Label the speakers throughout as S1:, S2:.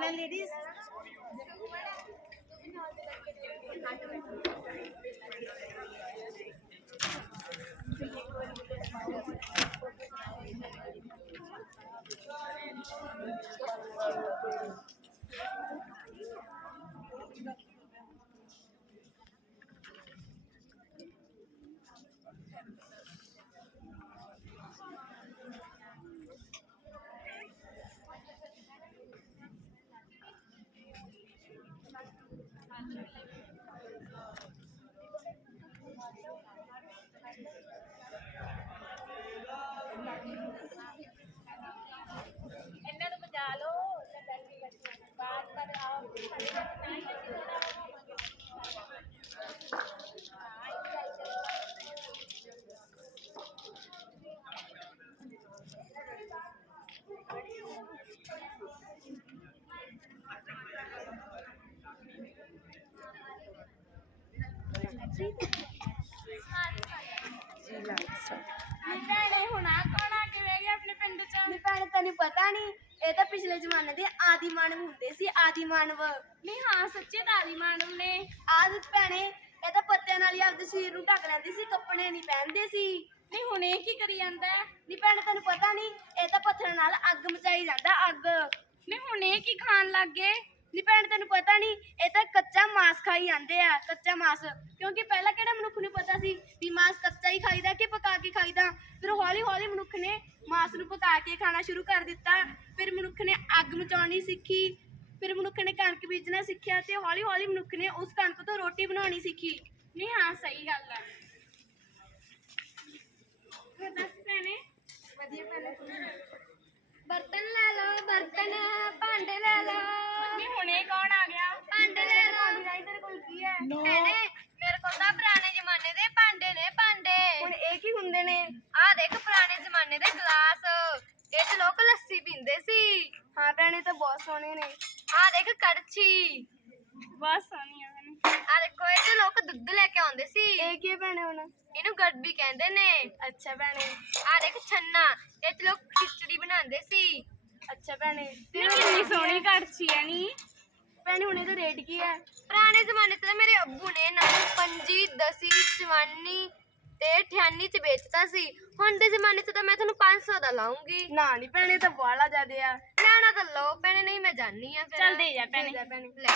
S1: ladies
S2: ਭੈਣੇ ਤੈਨੂੰ ਪਤਾ ਨਹੀਂ ਇਹ ਤਾਂ ਪਿਛਲੇ ਜ਼ਮਾਨੇ ਦੇ ਆਦਿ ਮਾਨਵ ਹੁੰਦੇ ਸੀ ਆਦਿ ਮਾਨਵ
S3: ਨਹੀਂ ਹਾਂ ਸੱਚੇ ਤਾਂ ਆਦਿ ਮਾਨਵ ਨੇ
S2: ਆਦਿ ਭੈਣੇ ਇਹ ਤਾਂ ਪੱਤਿਆਂ ਨਾਲ ਹੀ ਆਪਦੇ ਸਰੀਰ ਨੂੰ ਢੱਕ ਲੈਂਦੇ ਸੀ ਕੱਪੜੇ ਨਹੀਂ ਪਹਿਨਦੇ ਸੀ
S3: ਨਹੀਂ ਹੁਣ ਇਹ ਕੀ ਕਰੀ ਜਾਂਦਾ
S2: ਨਹੀਂ ਭੈਣੇ ਤੈਨੂੰ ਪਤਾ ਨਹੀਂ ਇਹ ਤਾਂ ਪੱਥਰ ਨਾਲ ਅੱਗ ਮਚਾਈ ਜਾਂਦਾ ਅੱਗ
S3: ਨਹੀਂ ਹੁਣ ਇਹ ਕੀ ਖਾਣ ਲੱਗ ਗਏ
S2: ਨਹੀਂ ਭੈਣੇ ਤੈਨੂੰ ਪਤਾ ਨਹੀਂ ਇਹ ਤਾਂ ਕੱਚਾ ਮਾंस ਖਾਈ ਜਾਂਦੇ ਆ ਕੱਚਾ ਮਾंस ਕਿਉਂਕਿ ਪਹਿਲਾਂ ਕਿਹੜਾ ਮਨੁੱਖ ਨੂੰ ਪਤਾ ਸੀ ਵੀ ਮਾंस ਕੱਚਾ ਹੀ ਖਾਈਦਾ ਕਿ ਪਕਾ ਕੇ ਖਾਈਦਾ ਫਿਰ ਹੌਲੀ ਹੌਲੀ ਮਨੁੱਖ ਨੇ ਮਾंस ਨੂੰ ਪਕਾ ਕੇ ਖਾਣਾ ਸ਼ੁਰੂ ਕਰ ਦਿੱਤਾ ਫਿਰ ਮਨੁੱਖ ਨੇ ਅੱਗ ਮਚਾਉਣੀ ਸਿੱਖੀ ਫਿਰ ਮਨੁੱਖ ਨੇ ਕਣਕ ਬੀਜਣਾ ਸਿੱਖਿਆ ਤੇ ਹੌਲੀ ਹੌਲੀ ਮਨੁੱਖ ਨੇ ਉਸ ਕਣਕ ਤੋਂ ਰੋਟੀ ਬਣਾਉਣੀ ਸਿੱਖੀ
S3: ਨਹੀਂ ਹਾਂ ਸਹੀ ਗੱਲ ਹੈ ਦੱਸ ਭੈਣੇ
S2: ਵਧੀਆ ਭੈਣੇ
S3: ਬਰਤਨ ਲੈ ਲਓ ਬਰਤਨ ਭਾਂਡੇ ਲੈ ਲਓ ਨਹੀਂ ਹੁਣ ਇਹ ਕੌਣ ਆ ਗਿਆ
S2: ਭਾਂਡੇ ਲੈ ਲਓ ਤੇਰੇ ਕੋਲ ਕੀ ਹੈ
S3: ਭੈਣੇ ਮੇਰੇ ਕੋਲ ਤਾਂ ਪੁਰਾਣੇ ਜ਼ਮਾਨੇ ਦੇ ਭਾਂਡੇ ਨੇ ਭਾਂਡੇ
S2: ਹੁਣ ਇਹ ਕੀ ਹੁੰਦੇ ਨੇ
S3: ਆਹ ਦੇਖ ਪੁਰਾਣੇ ਜ਼ਮਾਨੇ ਦੇ ਗਲਾਸ ਇਹ 'ਚ ਲੋਕ ਲੱਸੀ ਪੀਂਦੇ ਸੀ
S2: ਹਾਂ ਭੈਣੇ ਤਾਂ ਬਹੁਤ ਸੋਹਣੇ ਨੇ
S3: ਆਹ ਦੇਖ ਕੜਛੀ ਬਹੁਤ ਸੋਹਣੀ ਆ ਭੈਣੇ ਆਹ ਦੇਖੋ ਇਹ 'ਚ ਲੋਕ ਦੁੱਧ ਲੈ ਕੇ ਆਉਂਦੇ ਸੀ
S2: ਇਹ ਕੀ ਹੈ ਭੈਣੇ ਹੁਣ
S3: ਇਹਨੂੰ ਗੜਬੀ ਕਹਿੰਦੇ ਨੇ
S2: ਅੱਛਾ ਭੈਣੇ
S3: ਆਹ ਦੇਖ ਛੰਨਾ ਇਹ 'ਚ ਲੋਕ ਖਿਚੜੀ ਬਣਾਉਂਦੇ ਸੀ
S2: ਅੱਛਾ ਭੈਣੇ
S3: ਕਿੰਨੀ ਸੋਹਣੀ ਕੜਛੀ ਆ ਨੀ
S2: ਭੈਣੇ ਹੁਣ ਇਹਦਾ ਰੇਟ ਕੀ ਹੈ
S3: ਪੁਰਾਣੇ ਜ਼ਮਾਨੇ 'ਚ ਤਾਂ ਮੇਰੇ ਅੱਬੂ ਨੇ ਇਹਨਾਂ ਨੂੰ 5 10 54 ਤੇ 98 'ਚ ਵੇਚਤਾ ਸੀ ਹੁਣ ਦੇ ਜ਼ਮਾਨੇ 'ਚ ਤਾਂ ਮੈਂ ਤੁਹਾਨੂੰ 500 ਦਾ ਲਾਉਂਗੀ
S2: ਨਾ ਨਹੀਂ ਭੈਣੇ ਤਾਂ ਬਾਲਾ ਜ਼ਿਆਦੇ ਆ
S3: ਲੈਣਾ ਤਾਂ ਲਓ ਭੈਣੇ ਨਹੀਂ ਮੈਂ ਜਾਣੀ ਆ ਫਿਰ
S2: ਚੱਲ ਦੇ ਜਾ ਭੈਣੇ
S3: ਲੈ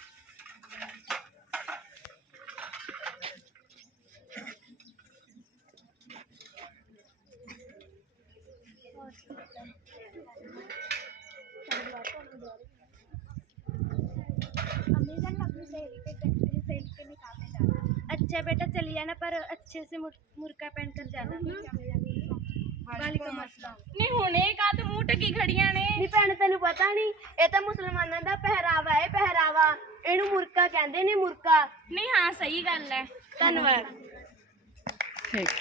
S2: अच्छा बेटा चली जाना पर अच्छे से मुर्गा पहन कर जाना गाली का मसला
S3: ਨਹੀਂ ਹੁਣ ਇਹ ਕਾਹ ਤੋਂ ਮੂੰਹ ਟਕੀ ਖੜੀਆਂ ਨੇ
S2: ਨਹੀਂ ਭੈਣ ਤੈਨੂੰ ਪਤਾ ਨਹੀਂ ਇਹ ਤਾਂ ਮੁਸਲਮਾਨਾਂ ਦਾ ਪਹਿਰਾਵਾ ਹੈ ਪਹਿਰਾਵਾ ਇਹਨੂੰ ਮੁਰਕਾ ਕਹਿੰਦੇ ਨੇ ਮੁਰਕਾ
S3: ਨਹੀਂ ਹਾਂ ਸਹੀ ਗੱਲ ਹੈ
S2: ਧੰਨਵਾਦ
S4: ਠੀਕ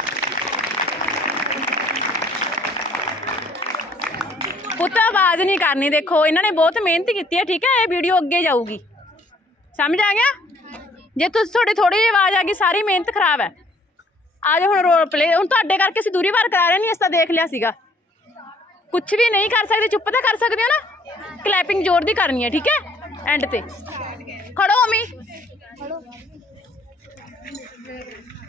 S4: ਪੁੱਤ ਆਵਾਜ਼ ਨਹੀਂ ਕਰਨੀ ਦੇਖੋ ਇਹਨਾਂ ਨੇ ਬਹੁਤ ਮਿਹਨਤ ਕੀਤੀ ਹੈ ਠੀਕ ਹੈ ਇਹ ਵੀਡੀਓ ਅੱਗੇ ਜਾਊਗੀ ਸਮਝ ਆ ਗਿਆ ਜੇ ਤੁਹਾਡੀ ਥੋੜੀ ਜਿਹੀ ਆਵਾਜ਼ ਆ ਗਈ ਸਾਰੀ ਮਿਹਨਤ ਖਰਾਬ ਹੈ ਆ ਜਾ ਹੁਣ ਰੋਲ ਪਲੇ ਹੁਣ ਤੁਹਾਡੇ ਕਰਕੇ ਅਸੀਂ ਦੂਰੀ ਵਾਰ ਕਰਾ ਰਹੇ ਨਹੀਂ ਇਸ ਤਾਂ ਦੇਖ ਲਿਆ ਸੀਗਾ ਕੁਝ ਵੀ ਨਹੀਂ ਕਰ ਸਕਦੇ ਚੁੱਪ ਤਾਂ ਕਰ ਸਕਦੇ ਹੋ ਨਾ ਕਲੈਪਿੰਗ ਜ਼ੋਰ ਦੀ ਕਰਨੀ ਹੈ ਠੀਕ ਹੈ ਐਂਡ ਤੇ ਖੜੋ ਮੰਮੀ